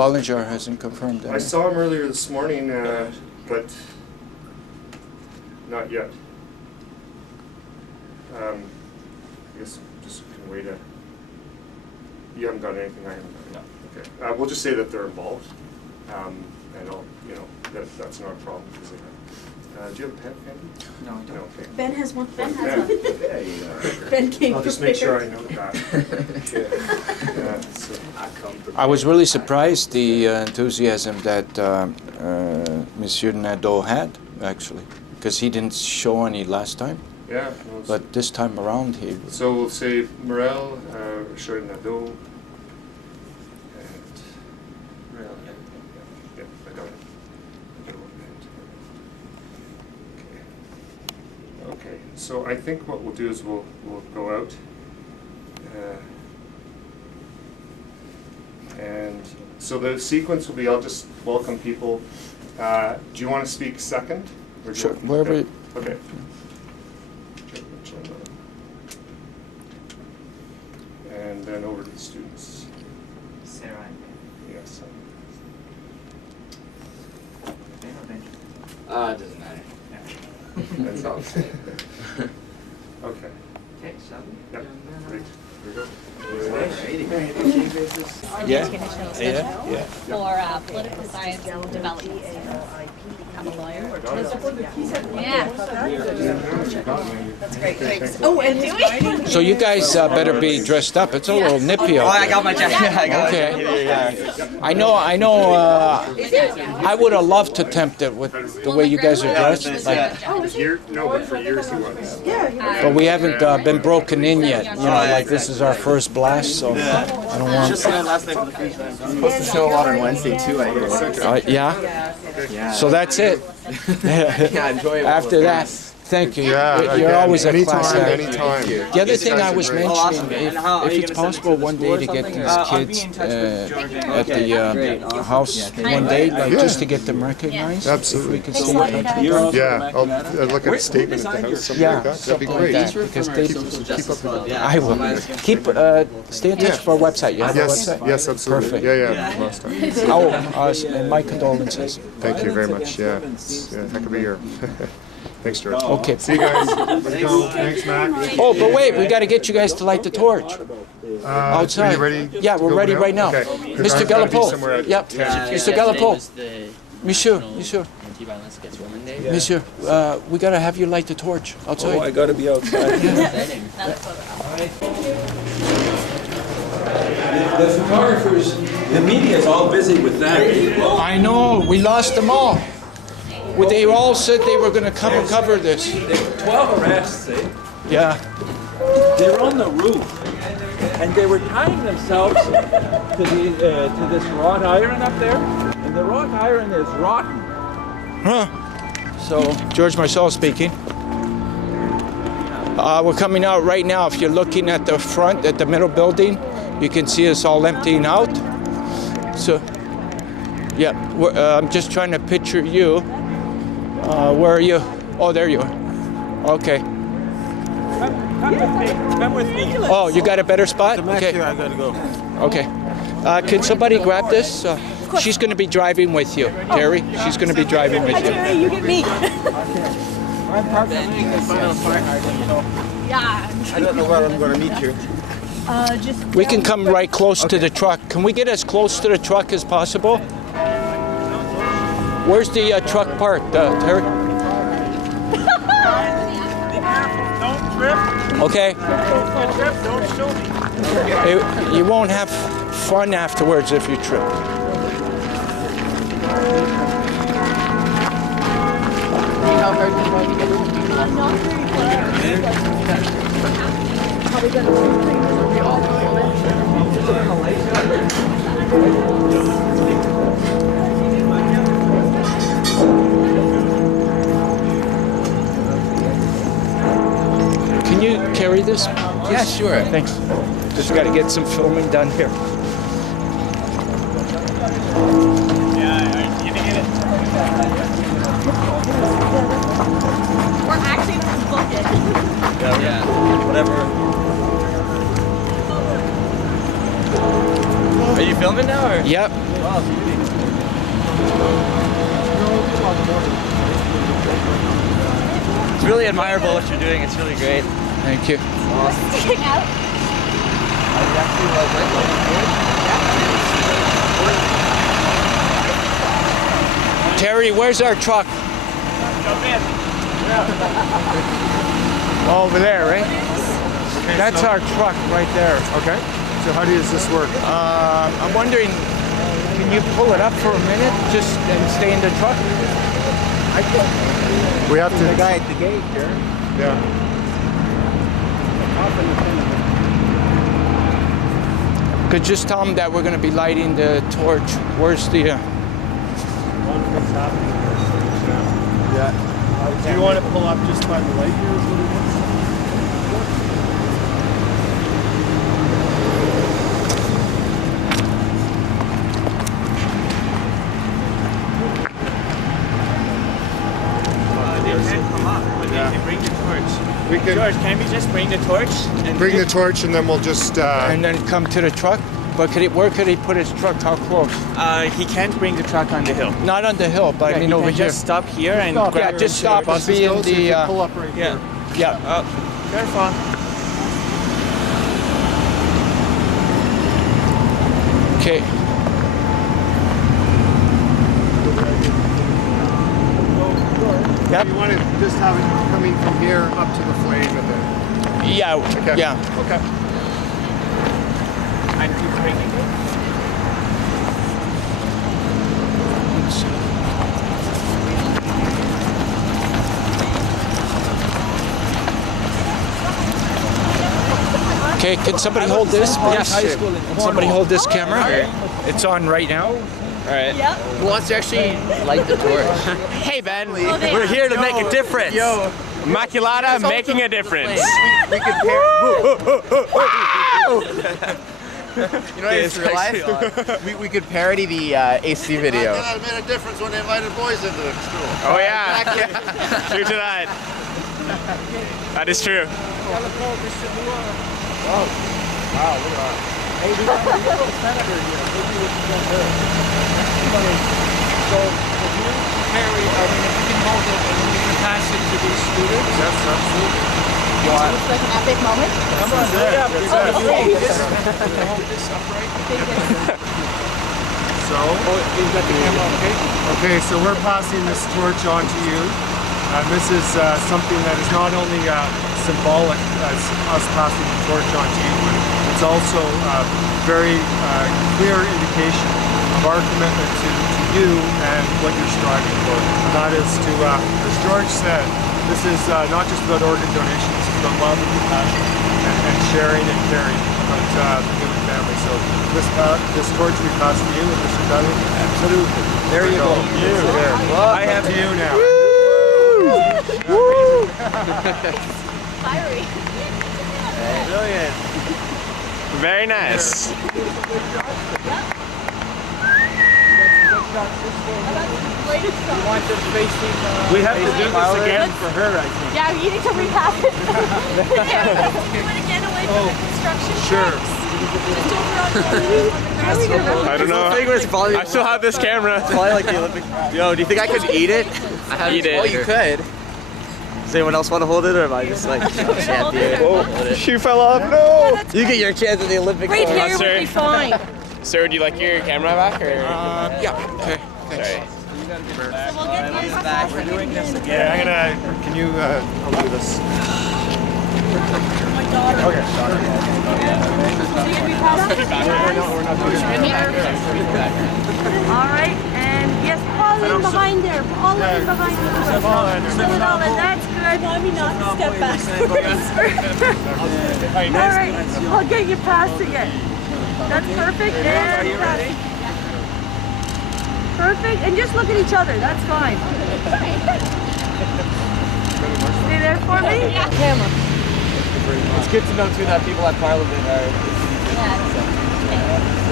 Bollinger hasn't confirmed that. I saw him earlier this morning, but not yet. I guess just can wait a... You haven't got anything, I haven't got anything. No. Okay. We'll just say that they're involved, and I'll, that's not a problem. Because they have. Do you have a pen, Andy? No, I don't. No, okay. Ben has one. Ben has Yeah. one. Ben came I'll just make sure I know that. So. I was really surprised the enthusiasm that Monsieur Nadeau had, actually, because he didn't show any last time. Yeah. No, But this time around, he... So we'll say Morel, Richard Nadeau, and Morel, yeah, I got it. Okay, so I think what we'll do is we'll go out, and so the sequence will be, I'll just welcome people. Do you want to speak second? Or do you Sure, want- wherever... Okay. Okay. And then over to the students. Sarah. Yes. Doesn't matter. That's all. Okay. Okay, shall we? Yep. Great. Here we go. Yeah? For political science and development. I'm a lawyer. Yeah. That's great. Thanks. Oh, and do we? So you guys better be dressed up. It's a little nippy out Oh, I there. got my jacket. I got Okay. my jacket. Yeah. I know, I would have loved to tempt it with the way you guys are dressed, like, No, but for years he was. but we haven't been broken in yet. You know, like this is our first blast, so I don't want... Just last night for the first time. I'm supposed to show a lot on Wednesday too, I hear. Yeah? Yeah. So that's it. Yeah, enjoy it. After that, thank you. Yeah, You're always a anytime, class act. anytime. The other thing I was Oh, awesome. mentioning, And how- are if you it's gonna send possible it to one school day or to get something? these I'll be kids in touch with George and at the house one day, like just to get them recognized. Absolutely. If we could stay in touch with them. Yeah, I'll look at a statement at the house, something Yeah, like that. That'd be something like great. that, because they, Keep up with it. I will. Keep, stay in touch for our website. You have a Yes, website? yes, absolutely. Perfect. Yeah, last time. Oh, and my condolences. Thank you very much, yeah. Yeah, heck of a year. Thanks, George. Okay. See you guys. Thanks, Mac. Oh, but wait, we got to get you guys to light the torch. Outside. Are you ready? Yeah, we're Go ready now? right now. Okay. Mr. I've gotta be Gallipo. somewhere at Yep. 10. Mr. Gallipo. Monsieur, Monsieur, we got to have you light the torch outside. Oh, I gotta be outside. The photographers, the media is all busy with that. I know, we lost them all. Well, they all said they were going to come and cover this. 12 arrests, eh? Yeah. They're on the roof, and they were tying themselves to this wrought iron up there, and the wrought iron is rotten. Huh. So George Marcello speaking. We're coming out right now. If you're looking at the front, at the middle building, you can see us all emptying out. So, yeah, I'm just trying to picture you. Where are you? Oh, there you are. Okay. come with me. Oh, you got a better spot? Okay. I gotta go. Okay. Can somebody grab this? She's going to be driving with you, Terry. She's going to be driving with you. Terry, you get me. Yeah. I don't know where I'm gonna meet you. Just. We can come right close to the truck. Can we get as close to the truck as possible? Where's the truck parked, Terry? Don't trip. Okay. Don't trip. Don't shoot me. You won't have fun afterwards if you trip. Can you carry this? Yeah, sure. Thanks. Just got to get some filming done here. We're actually booked it. Yeah, whatever. Are you filming now or? Yep. Wow, beauty. It's really admirable what you're doing. It's really great. Thank you. Sticking out. Terry, where's our truck? Over there, right? That's our truck right there. Okay. So how does this work? I'm wondering, can you pull it up for a minute just and stay in the truck? We have to. The guy at the gate here. Yeah. Could just tell them that we're going to be lighting the torch. Where's the? Yeah. Do you want to pull up just by the light here? Bring the torch. We can George, can we just bring the torch? And bring the torch and then we'll just. And then come to the truck. But where could he put his truck? How close? he can't bring the truck on the hill. Not on the hill, but I mean over here. Just stop here and Stop. grab Yeah, just the chair. stop and be in the. pull up right Yeah. Yeah. Oh, careful. Okay. Yep. You want to just have it coming from here up to the flame and then. Yeah. Okay. Yeah. Okay. And keep bringing it. Okay. Can somebody hold this? Yes. Can somebody hold this camera? It's on right now. All right. Yep. Who wants to actually light the torch? Hey Ben, Oh, they we're are. here to make a difference. Yo. Immaculata making a difference. We could pair. You know what I just realized? We could parody the AC video. It made a difference when they invited boys into the school. Oh yeah, true to that. That is true. So if you carry, I mean, if you can hold it and you can pass it to these students. Yes, absolutely. It's like an epic moment. Come on, hurry up. It's Oh, hold okay. this. Hold this upright. So. Oh, you got the camera okay? Okay, so we're passing this torch on to you. This is something that is not only symbolic as us passing the torch on to you, but it's also a very clear indication of our commitment to you and what you're striving for. And that is to, as George said, this is not just about organ donations, it's about love and compassion and sharing and caring about the human family. So this torch we pass to you, and Mr. Dudley. Absolutely. There you go. There. I have to you now. Fiery. Brilliant. Very nice. Want this facing, We have to do this again for her, I think. Yeah, you need to repass it. You want to get away from the construction Sure. trucks? Just over on the I don't know. I still have this camera. Probably like the Olympic. Yo, do you think I could eat it? Eat it. Oh, you could. Does anyone else want to hold it, or am I just like champion? Oh, shoe fell off. No. You get your chance at the Olympic. Right torch. here would be fine. Sir, would you like your camera back or? yeah. Okay. Thanks. Sorry. So we'll get this back. We're doing this again. Yeah, I'm gonna. Can you? I'll do this. My daughter. Okay. All right, and yes, all in behind there, all in behind there. All in, that's good. Mommy not to step back. All right, I'll get you past it yet. That's perfect, and perfect, and just look at each other, that's fine. Stay there for me? Camera. It's good to know too that people at Parliament are.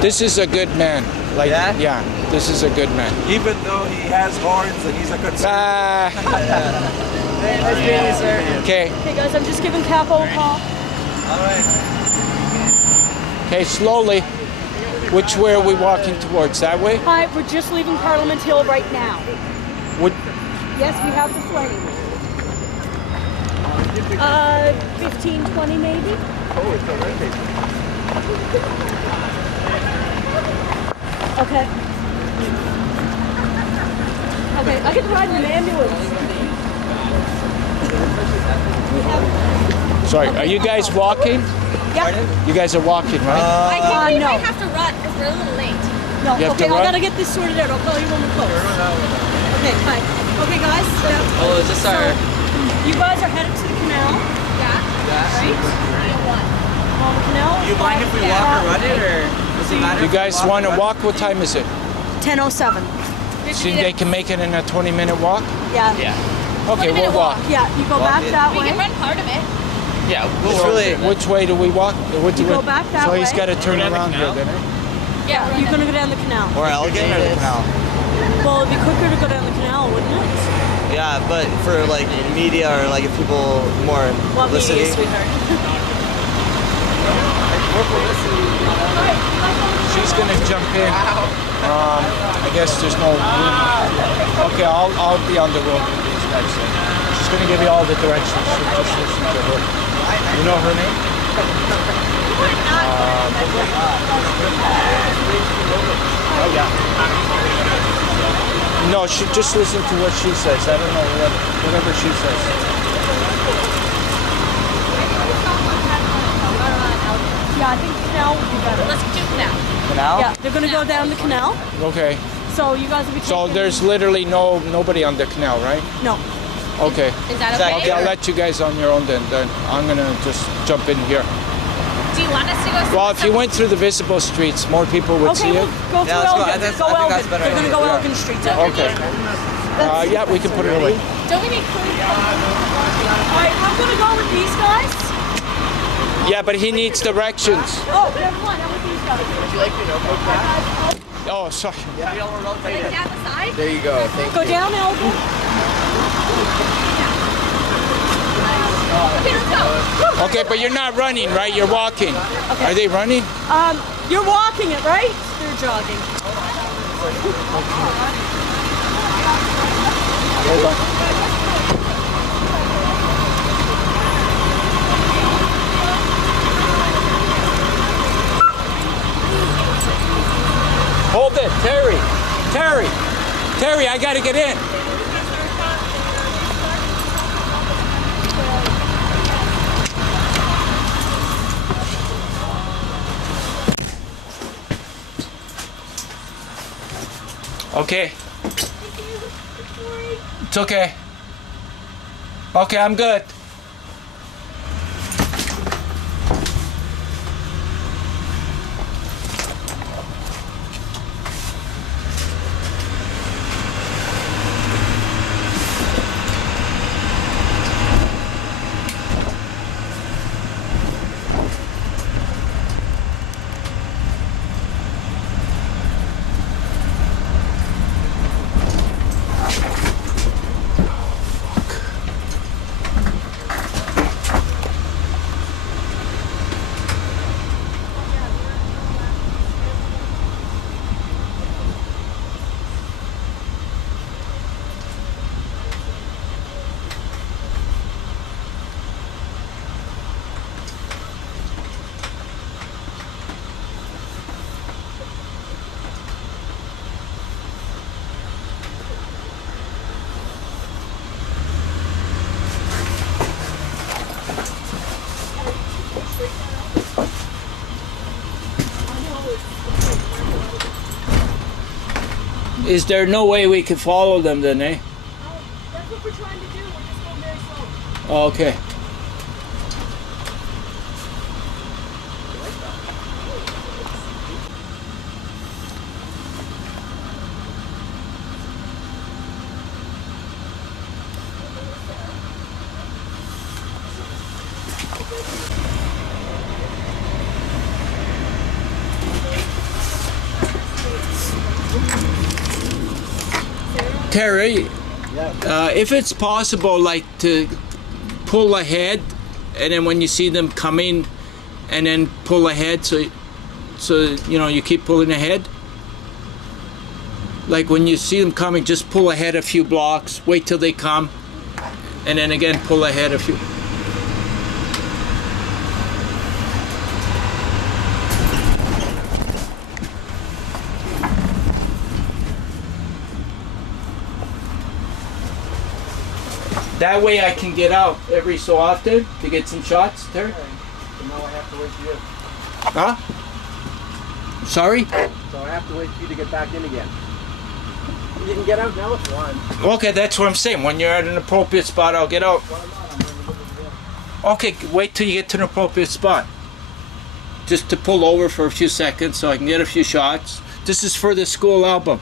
This is a good man. Like, Yeah? this is a good man. Even though he has horns and he's a good Hey, nice meeting you, sir. Okay. Okay, guys, I'm just giving Capo a call. All right. Okay, slowly. Which way are we walking towards? That way? Hi, we're just leaving Parliament Hill right now. What? Yes, we have the flame. 15, 20 maybe? Okay. Okay, I could ride an ambulance. Sorry, are you guys walking? Yeah. You guys are walking, right? I think we no. might have to run because we're a little late. No, You have okay, to I run? gotta get this sorted out. I'll call you when we're close. Okay, hi. Okay, guys. Oh, is this So, our... you guys are headed to the canal, Yeah. right? On the canal. Do you mind if we walk or run it, or does it matter? You guys want to walk? What time is it? 10:07. So they can make it in a 20-minute walk? Yeah. Yeah. Okay, we'll 20-minute walk. Yeah, you go back it. that We way. can run part of it. Yeah, it's really... Which way do we walk? You go back that so way. he's got to turn Go down the around here, canal? then, eh? Yeah, You're gonna go down the canal. Or Elgin or the canal? Well, it'd be quicker to go down the canal, wouldn't it? Yeah, but for like media or like if people more What publicity. media, sweetheart? She's going to jump in. I guess there's no room. Okay, I'll be on the road with these guys. She's going to give you all the directions. So just listen to her. You know her name? No, just listen to what she says. I don't know, whatever she says. Yeah, I think the canal would be better. let's do it now. Canal? Yeah, they're gonna go down the canal. Okay. So you guys will be So taking- there's literally nobody on the canal, right? No. Okay. Is that that okay? Okay, I'll let you guys on your own then. I'm gonna just jump in here. Do you want us to go? Well, if you went through the visible streets, more people would see Okay, it. we'll go through let's go. Elgin. That's- Go I think Elgin. that's a better They're gonna idea. go Yeah. Elgin Street. Okay. Yeah, we can put it away. Don't we need food? Alright, I'm gonna go with these guys. Yeah, but he needs directions. Oh, never mind. I'm with these guys. Would you like your notebook back? Oh, sorry. Like down the side? There you go. Thank Go down Elgin. Okay, let's go. Okay, but you're not running, right? You're walking. Are they running? You're walking it, right? They're jogging. Hold on. Hold it, Terry. Terry, I gotta get in. Okay. It's okay. Okay, I'm good. Is there no way we could follow them then, eh? That's what we're trying to do. We're just going very slow. Okay. Terry, if it's possible, like to pull ahead, and then when you see them coming, and then pull ahead, so So, you know, you keep pulling ahead. Like when you see them coming, just pull ahead a few blocks, wait till they come, and then again pull ahead a few. That way I can get out every so often to get some shots there. So now I have to wait for you. Huh? Sorry? So I have to wait for you to get back in again. You can get out now if you want. Okay, that's what I'm saying. When you're at an appropriate spot, I'll get out. Okay, wait till you get to an appropriate spot. Just to pull over for a few seconds so I can get a few shots. This is for the school album.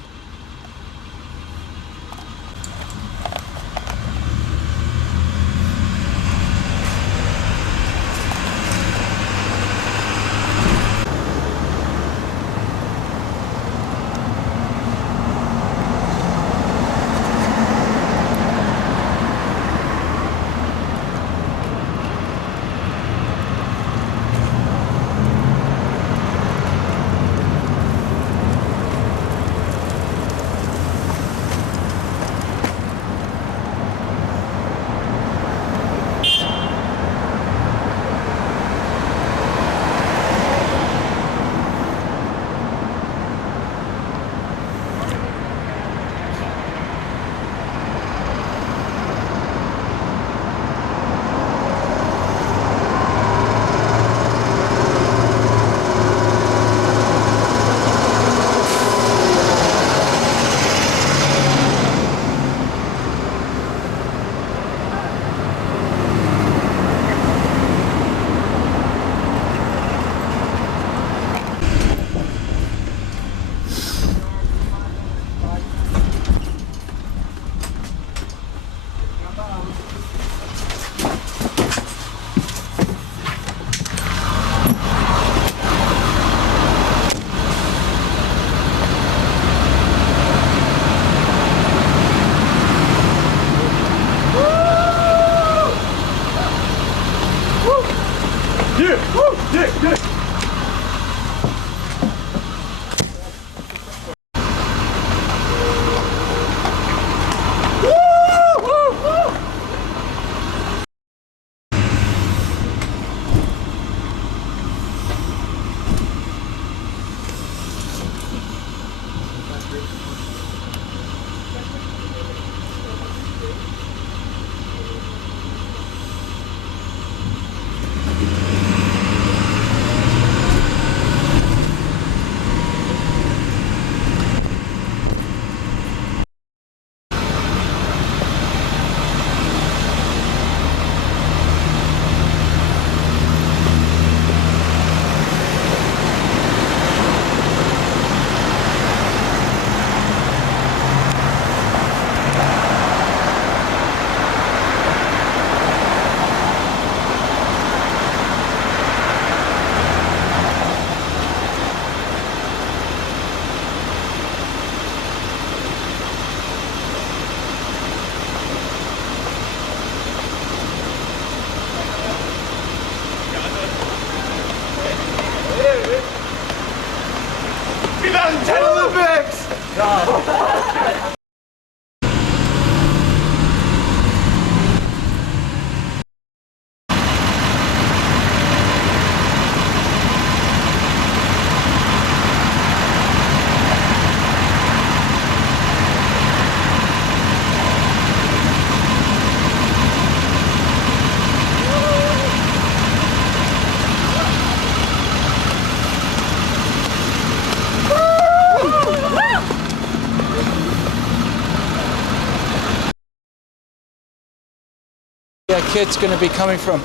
That kid's going to be coming from.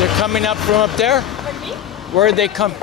They're coming up from up there? Where did they come?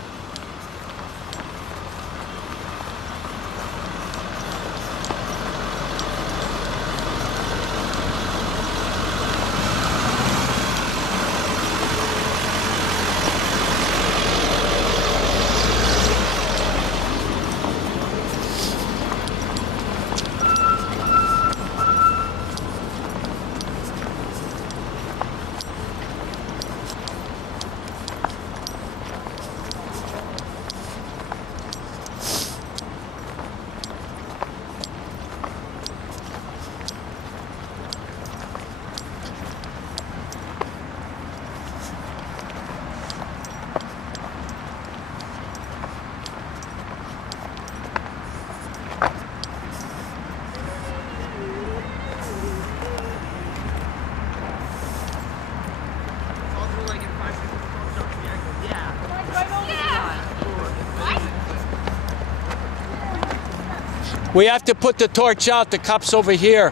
We have to put the torch out. The cup's over here.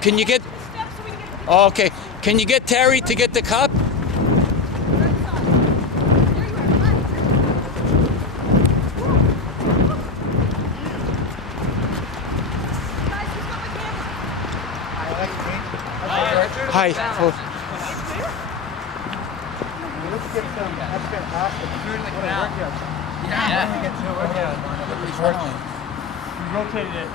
Can you get... Oh, okay. Can you get Terry to get the cup? Hi. Oh. Rotated it.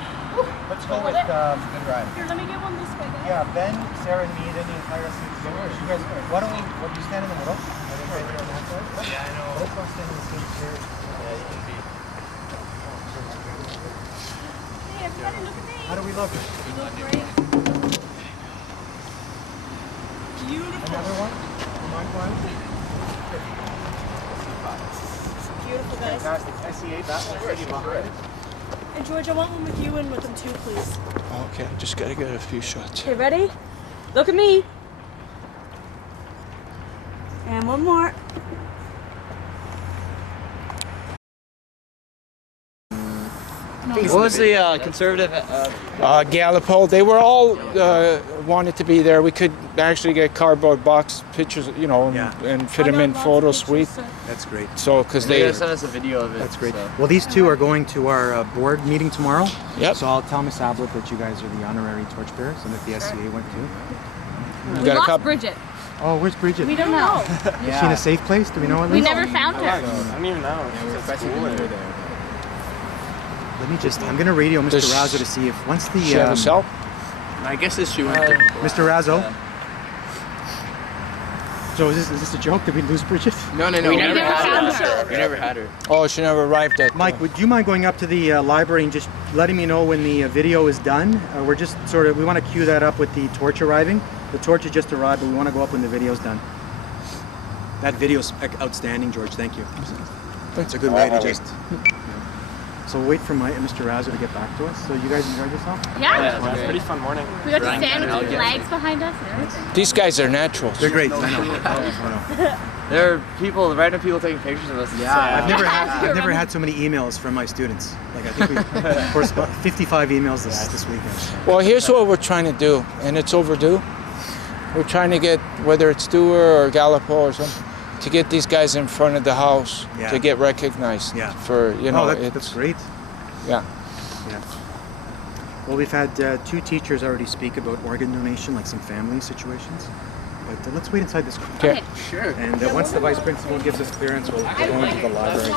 Let's go with good ride. Here, let me get one this way, guys. Yeah, Ben, Sarah, and me, then the entire seat. You guys, why don't you stand in the middle? And then right there on that side? Yeah, I know. Both of us stand in the same chair. Yeah, you can be. Hey, everybody, look at me. How do we look? You look great. Beautiful. Another one? For my client? Beautiful, guys. Fantastic. SE8, that one's ready behind. And George, I want one with you in with them too, please. Okay, just gotta get a few shots. Okay, ready? Look at me. And one more. What was the conservative? Gallipo, they were all wanted to be there. We could actually get cardboard box pictures, you know, and fit them in photo suite. That's great. So, because They they... sent us a video of it. That's great. So. Well, these two are going to our board meeting tomorrow. Yep. So I'll tell Miss Ablett that you guys are the honorary torchbearers and that the SCA went too. We We got a lost cup. Bridget. Oh, where's Bridget? We don't know. Is she in a safe place? Do we know at We least? never found her. I don't even know. Let me just, I'm going to radio Mr. Does Razzo to see if once the... She have a cell? My guess is she went. Mr. Razzo? So is this a joke? Did we lose Bridget? No. We never found her. We never had her. Oh, she never arrived at... Mike, would you mind going up to the library and just letting me know when the video is done? We're just sort of, we want to cue that up with the torch arriving. The torch has just arrived, but we want to go up when the video's done. That video's outstanding, George. Thank you. It's a good way to just... So we'll wait for Mr. Razzo to get back to us. So you guys enjoyed yourself? Yeah. It was a pretty fun morning. We got to stand with the flags behind us and everything. These guys are naturals. They're great. I know. There are people, random people taking pictures of us. I've never had so many emails from my students. Like I think we, of course, about 55 emails this weekend. Well, here's what we're trying to do, and it's overdue. We're trying to get, whether it's Dewar or Gallipo or something, to get these guys in front of the house to get recognized. Yeah. For, you know, that's great. Yeah. Yeah. Well, we've had 2 teachers already speak about organ donation, like some family situations. But let's wait inside this room. Okay. Sure. And once the vice principal gives us clearance, we'll go into the library.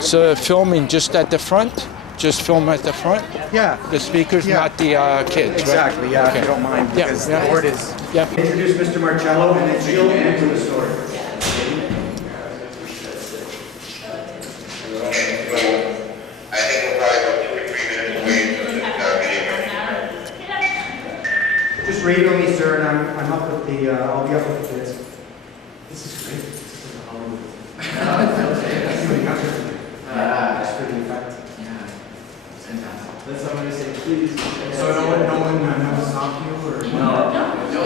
So filming just at the front? Just film at the front? Yeah. The speakers, not the kids, Exactly, right? yeah, Okay. if you don't mind, Yeah, because yeah. the board is... Yeah. Introduce Mr. Marcello, and then she'll answer the story. I think we'll probably go 2 or 3 minutes away from the video. Just radio me, sir, and I'm up with the, I'll be up with the kids. This is great. This is like a Hollywood. That's for the effect. Yeah. Fantastic. That's what I'm going to say, please. So no one stopped you, or? No,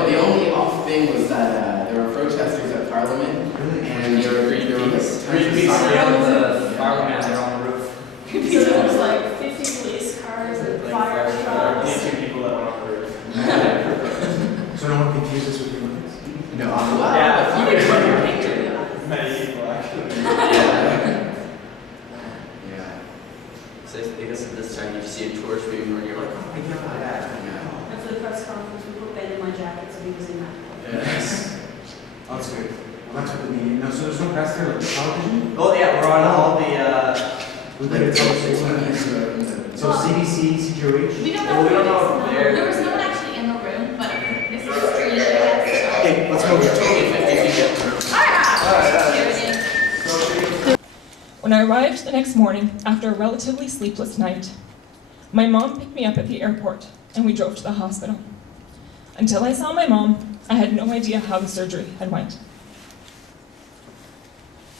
the only off thing was that there were protesters at Parliament, and there was Greenpeace around the Parliament, they're on the roof. So there was like 50 police cars and fire trucks. 2 people that were on the roof. So no one confuses with your movies? No, Yeah, Picture. many people actually. yeah. So I guess at this time you see a torch moving where you're like, oh my god. Yeah. After the press conference, we put Ben in my jacket, so he was in that. Yes. Oh, that's good. Well, that's what the meeting. No, so there's no press there, like television? Oh yeah, we're on all the. We better tell us. So CBC, CGOH? We don't know. We don't know if they're. There was no one actually in the room, but this is screened, I guess. Okay, let's go. When I arrived the next morning, after a relatively sleepless night, my mom picked me up at the airport and we drove to the hospital. Until I saw my mom, I had no idea how the surgery had went.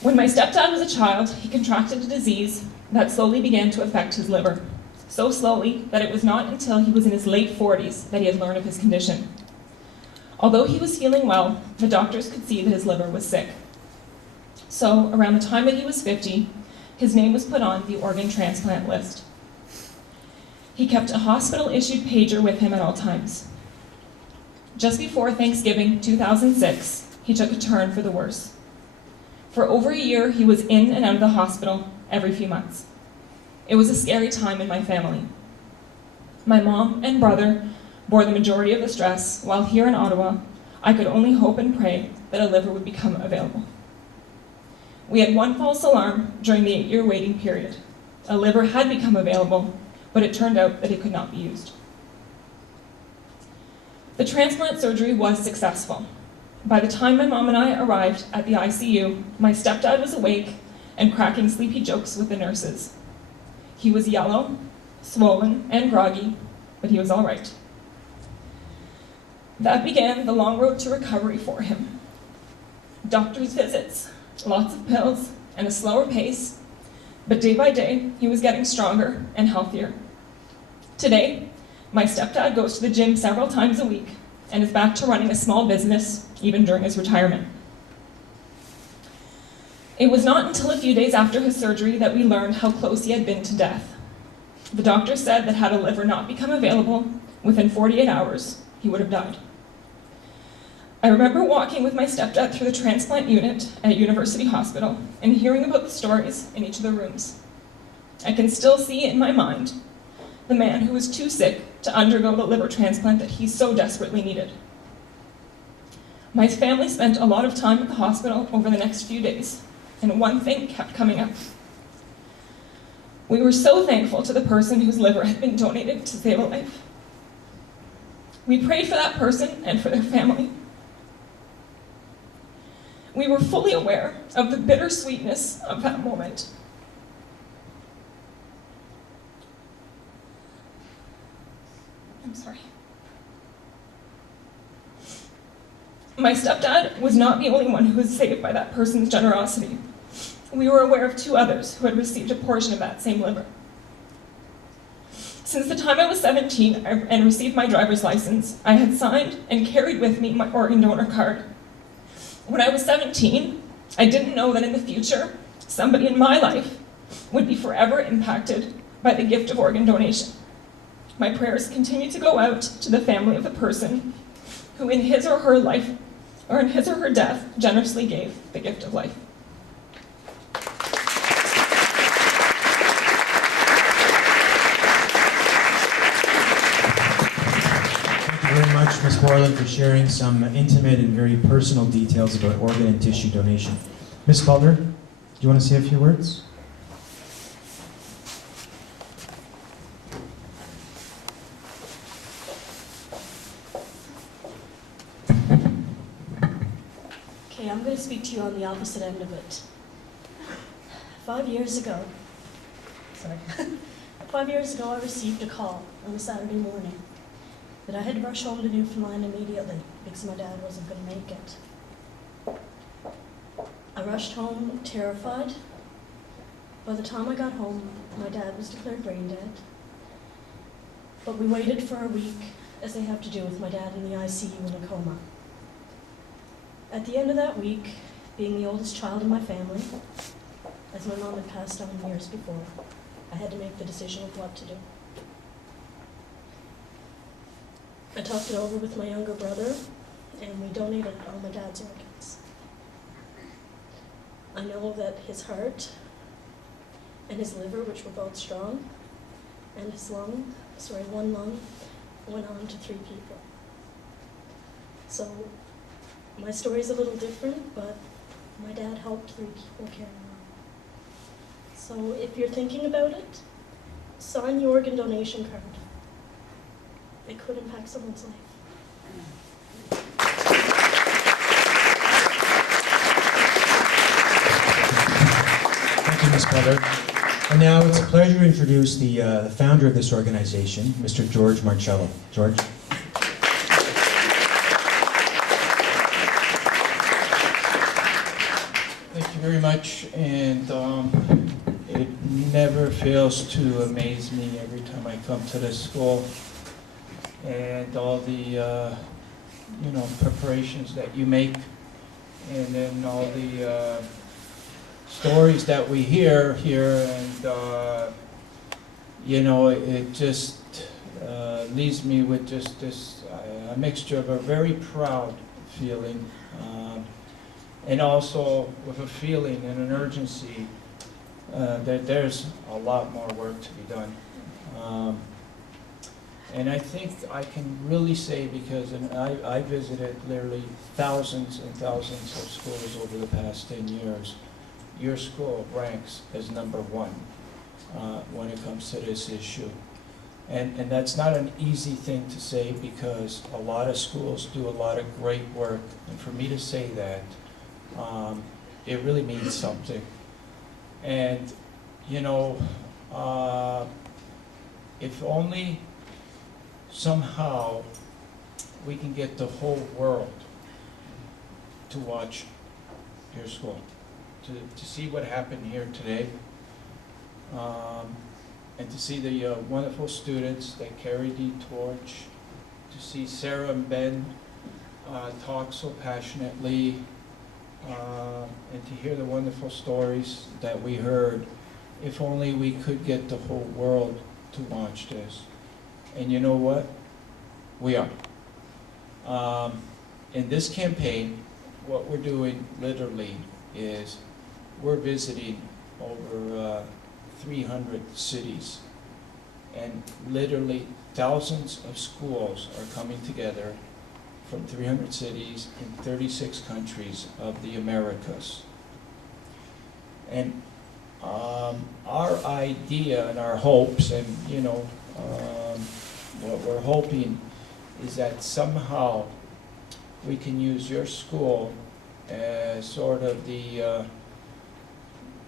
When my stepdad was a child, he contracted a disease that slowly began to affect his liver. So slowly that it was not until he was in his late 40s that he had learned of his condition. Although he was healing well, the doctors could see that his liver was sick. So, around the time that he was 50, his name was put on the organ transplant list. He kept a hospital-issued pager with him at all times. Just before Thanksgiving 2006, he took a turn for the worse. For over a year, he was in and out of the hospital every few months. It was a scary time in my family. My mom and brother bore the majority of the stress, while here in Ottawa, I could only hope and pray that a liver would become available. We had one false alarm during the 8-year waiting period. A liver had become available, but it turned out that it could not be used. The transplant surgery was successful. By the time my mom and I arrived at the ICU, my stepdad was awake and cracking sleepy jokes with the nurses. He was yellow, swollen, and groggy, but he was all right. That began the long road to recovery for him. Doctor's visits, lots of pills, and a slower pace, but day by day, he was getting stronger and healthier. Today, my stepdad goes to the gym several times a week and is back to running a small business, even during his retirement. It was not until a few days after his surgery that we learned how close he had been to death. The doctor said that had a liver not become available, within 48 hours, he would have died. I remember walking with my stepdad through the transplant unit at University Hospital and hearing about the stories in each of the rooms. I can still see in my mind the man who was too sick to undergo the liver transplant that he so desperately needed. My family spent a lot of time at the hospital over the next few days, and one thing kept coming up. We were so thankful to the person whose liver had been donated to save a life. We prayed for that person and for their family. We were fully aware of the bittersweetness of that moment. I'm sorry. My stepdad was not the only one who was saved by that person's generosity. We were aware of 2 others who had received a portion of that same liver. Since the time I was 17 and received my driver's license, I had signed and carried with me my organ donor card. When I was 17, I didn't know that in the future, somebody in my life would be forever impacted by the gift of organ donation. My prayers continue to go out to the family of the person who in his or her life, or in his or her death, generously gave the gift of life. Thank you very much, Ms. Borland, for sharing some intimate and very personal details about organ and tissue donation. Ms. Calder, do you want to say a few words? Okay, I'm going to speak to you on the opposite end of it. 5 years ago, I received a call on a Saturday morning that I had to rush home to Newfoundland immediately because my dad wasn't going to make it. I rushed home terrified. By the time I got home, my dad was declared brain dead. But we waited for a week, as they have to do with my dad in the ICU in a coma. At the end of that week, being the oldest child in my family, as my mom had passed on years before, I had to make the decision of what to do. I talked it over with my younger brother, and we donated all my dad's organs. I know that his heart and his liver, which were both strong, and his one lung, went on to 3 people. So my story's a little different, but my dad helped 3 people carry on. So if you're thinking about it, sign the organ donation card. It could impact someone's life. Thank you, Ms. Calder. And now it's a pleasure to introduce the founder of this organization, Mr. George Marcello. George. Thank you very much, and it never fails to amaze me every time I come to this school, and all the preparations that you make, and then all the stories that we hear here, and you know, it just leaves me with just this a mixture of a very proud feeling and also with a feeling and an urgency that there's a lot more work to be done. And I think I can really say, because I visited literally thousands and thousands of schools over the past 10 years, your school ranks as #1 when it comes to this issue. And that's not an easy thing to say, because a lot of schools do a lot of great work. And for me to say that, it really means something. And, you know, if only somehow we can get the whole world to watch your school, to see what happened here today, and to see the wonderful students that carried the torch, to see Sarah and Ben talk so passionately, and to hear the wonderful stories that we heard. If only we could get the whole world to watch this. And you know what? We are. In this campaign, what we're doing literally is we're visiting over 300 cities, and literally thousands of schools are coming together from 300 cities in 36 countries of the Americas. And our idea and our hopes, and you know, what we're hoping is that somehow we can use your school as sort of the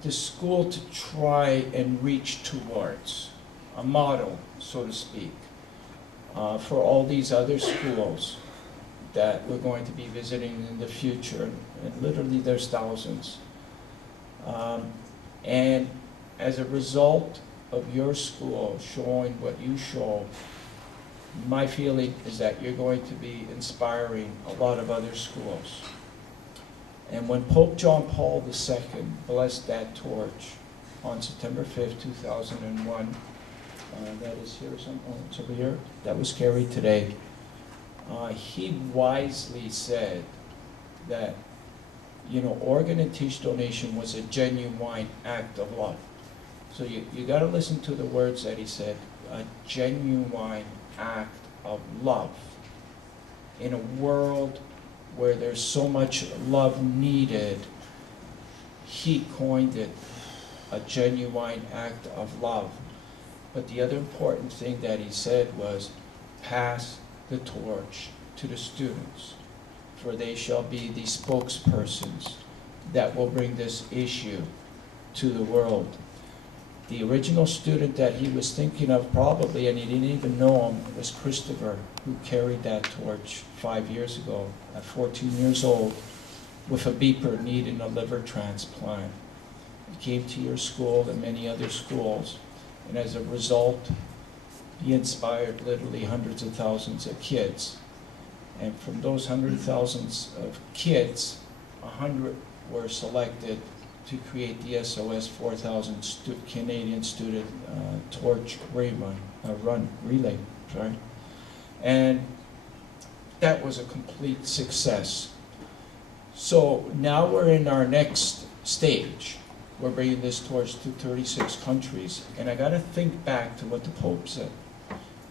school to try and reach towards, a model, so to speak, for all these other schools that we're going to be visiting in the future. And literally there's thousands. And as a result of your school showing what you show, my feeling is that you're going to be inspiring a lot of other schools. And when Pope John Paul II blessed that torch on September 5th, 2001, that is here or something, oh, it's over here, that was carried today, he wisely said that, you know, organ and tissue donation was a genuine act of love. So you got to listen to the words that he said, a genuine act of love. In a world where there's so much love needed, he coined it a genuine act of love. But the other important thing that he said was, pass the torch to the students, for they shall be the spokespersons that will bring this issue to the world. The original student that he was thinking of probably, and he didn't even know him, was Christopher, who carried that torch 5 years ago at 14 years old with a beeper needing a liver transplant. He came to your school and many other schools, and as a result, he inspired literally hundreds of thousands of kids. And from those hundreds of thousands of kids, 100 were selected to create the SOS 4000 Canadian student torch relay. And that was a complete success. So now we're in our next stage. We're bringing this torch to 36 countries. And I got to think back to what the Pope said.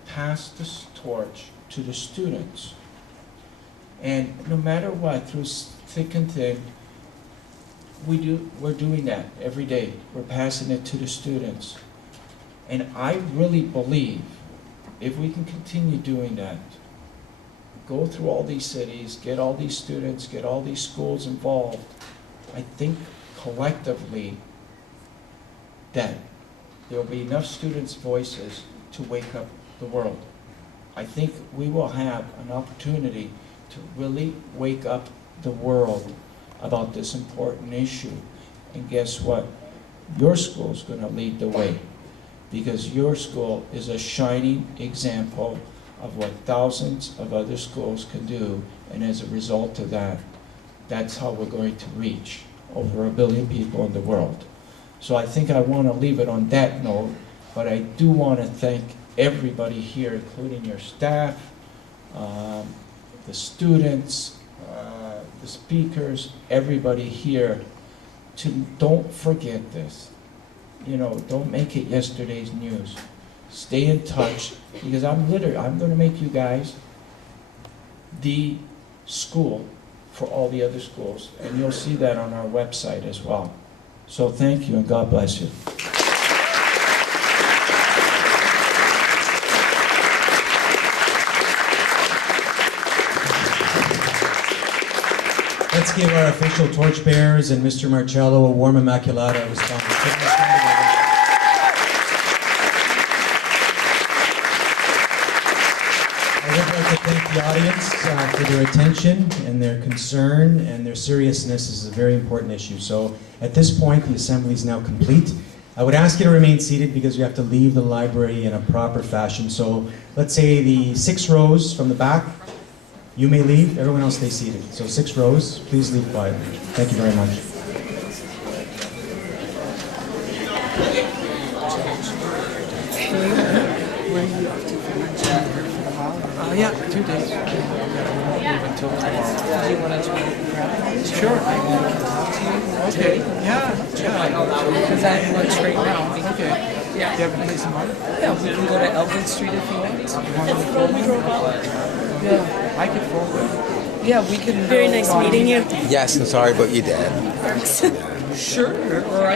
Pass this torch to the students. And no matter what, through thick and thin, we're doing that every day. We're passing it to the students. And I really believe if we can continue doing that, go through all these cities, get all these students, get all these schools involved, I think collectively that there will be enough students' voices to wake up the world. I think we will have an opportunity to really wake up the world about this important issue. And guess what? Your school is going to lead the way, because your school is a shining example of what thousands of other schools can do. And as a result of that, that's how we're going to reach over 1 billion people in the world. So I think I want to leave it on that note, but I do want to thank everybody here, including your staff, the students, the speakers, everybody here, to don't forget this. You know, don't make it yesterday's news. Stay in touch, because I'm going to make you guys the school for all the other schools, and you'll see that on our website as well. So thank you, and God bless you. Let's give our official torchbearers and Mr. Marcello a warm Immaculata response. I would like to thank the audience for their attention and their concern and their seriousness. This is a very important issue. So at this point, the assembly is now complete. I would ask you to remain seated because you have to leave the library in a proper fashion. So let's say the 6 rows from the back. You may leave, everyone else stay seated. So 6 rows, please leave quietly. Thank you very much. Yeah, 2 days. Until tomorrow. Do you want to grab it? Sure. Okay. Yeah. Because I have lunch right now. Okay. Yeah. Do you have a place in mind? Yeah, we can go to Elgin Street if you want. You want me to forward? Yeah. I can forward. Yeah, we can. Very nice meeting you. Yes, I'm sorry about your dad. Sure. Or I